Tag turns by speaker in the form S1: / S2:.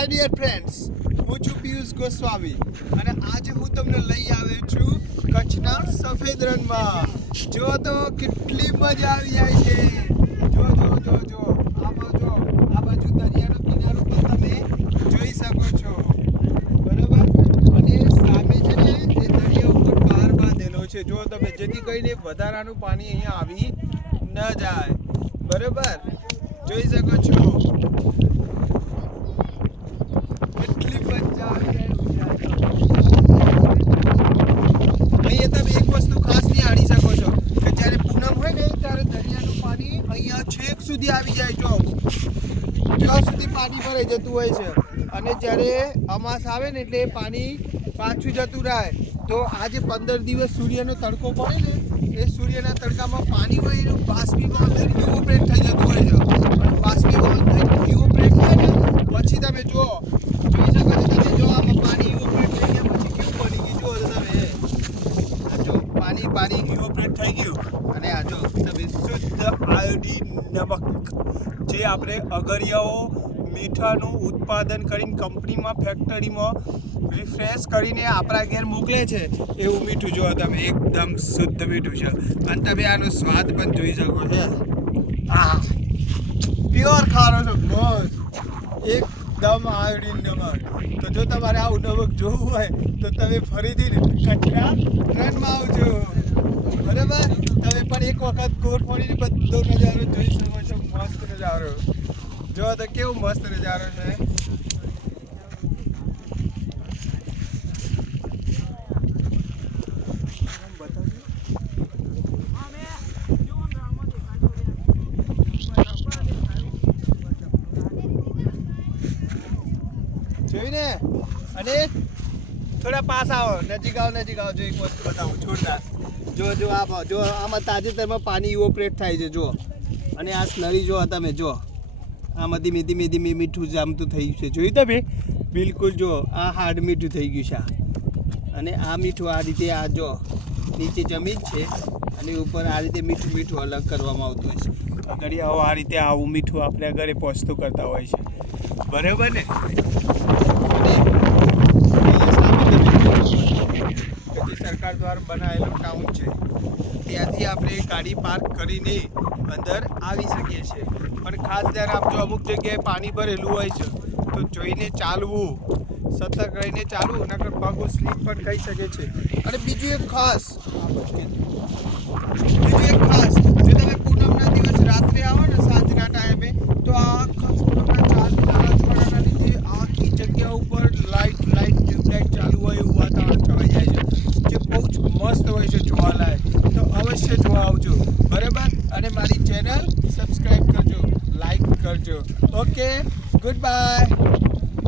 S1: Hi dear friends, હું છું પિયુષ ગોસ્વામી અને આજે હું તમને લઈ આવ્યો છું કચ્છના સફેદ રણમાં જો તો કેટલી મજા આવી જાય છે. જો જો જો જો આમાં જો આ બાજુ દરિયાનો કિનારો પણ તમે જોઈ શકો છો. બરાબર? અને સામે છે ને એ દરિયા ઉપર બહાર બાંધેલો છે. જો તમે જેથી કરીને વધારાનું પાણી અહીંયા આવી ન જાય. બરાબર? જોઈ શકો છો કેટલી મજા આવી જાય અહીંયા તમે એક વસ્તુ ખાસ નિહાળી શકો છો કે જ્યારે પૂનમ હોય ને ત્યારે દરિયાનું પાણી અહીંયા છેક સુધી આવી જાય જો ત્યાં સુધી પાણી ભરાઈ જતું હોય છે. અને જ્યારે અમાસ આવે ને એટલે પાણી પાછું જતું રહે, તો આજે પંદર દિવસ સૂર્યનો તડકો પડે ને, એ સૂર્યના તડકામાં પાણી હોય એનું બાષ્પીભવન થઈને ઇવોપરેટ થઈ જતું હોય છે. અને બાષ્પીભવન થઈને ઇવોપરેટ થાય ને, પછી તમે જુઓ જોઈ શકો છો તમે જો આમાં પાણી ઇવોપરેટ થઈ ગયા પછી કેવું બની ગયું જુઓ તો તમે આ જો પાણી પાણી ઇવોપરેટ થઈ ગયું. અને આ જો તમે શુદ્ધ આયોડીન નમક જે આપણે અગરિયાઓ, મીઠાનું ઉત્પાદન કરીને કંપનીમાં ફેક્ટરીમાં રિફ્રેશ કરીને આપણા ઘેર મોકલે છે, એવું મીઠું જો તમે, એકદમ શુદ્ધ મીઠું છે. અને તમે આનો સ્વાદ પણ જોઈ શકો છો. હા. પ્યોર ખારો છો. મસ્ત એકદમ આયોડીન નમક. જો તમારે આવું નવક જોવું હોય, તો તમે ફરીથી કચરા ટ્રેનમાં આવજો. બરાબર? તમે પણ એક વખત કોટ પડીને બધો નજારો જોઈ શકો છો. મસ્ત નજારો. જો તો કેવું મસ્ત નજારો છે જોયું ને અને થોડા પાસ આવો. નજીક આવો નજીક આવો. જો એક વસ્તુ બતાવું, જોરદાર. જો જો આ જો, આમાં તાજેતરમાં પાણી ઇવોપરેટ થાય છે જો અને આ સ્લરી જો તમે જો આમાં ધીમે ધીમે ધીમે મીઠું જામતું થઈ ગયું છે. જોયું તમે? બિલકુલ જો આ હાર્ડ મીઠું થઈ ગયું છે અને આ મીઠું આ રીતે આ જો નીચે જમીન છે. અને ઉપર આ રીતે મીઠું મીઠું અલગ કરવામાં આવતું હોય છે. અગડિયાઓ આ રીતે આવું મીઠું આપણે ઘરે પહોંચતું કરતા હોય છે. બરાબર ને અને અહીંયા સામે તમે જોઈ શકો છો કે જે સરકાર દ્વારા બનાવેલો ટાઉન છે ત્યાંથી આપણે ગાડી પાર્ક કરીને અંદર આવી શકીએ છીએ. પણ ખાસ ધ્યાન આપજો, અમુક જગ્યાએ પાણી ભરેલું હોય છે, તો જોઈને ચાલવું, સતર્ક રહીને ચાલવું, નકર પગો સ્લીપ પણ થઈ શકે છે. અને બીજું એક ખાસ, બીજું એક ખાસ, જો તમે પૂનમના દિવસ રાત્રે આવો ને સાંજના ટાઈમે સબસ્ક્રાઈબ કરજો લાઈક કરજો ઓકે ગુડ બાય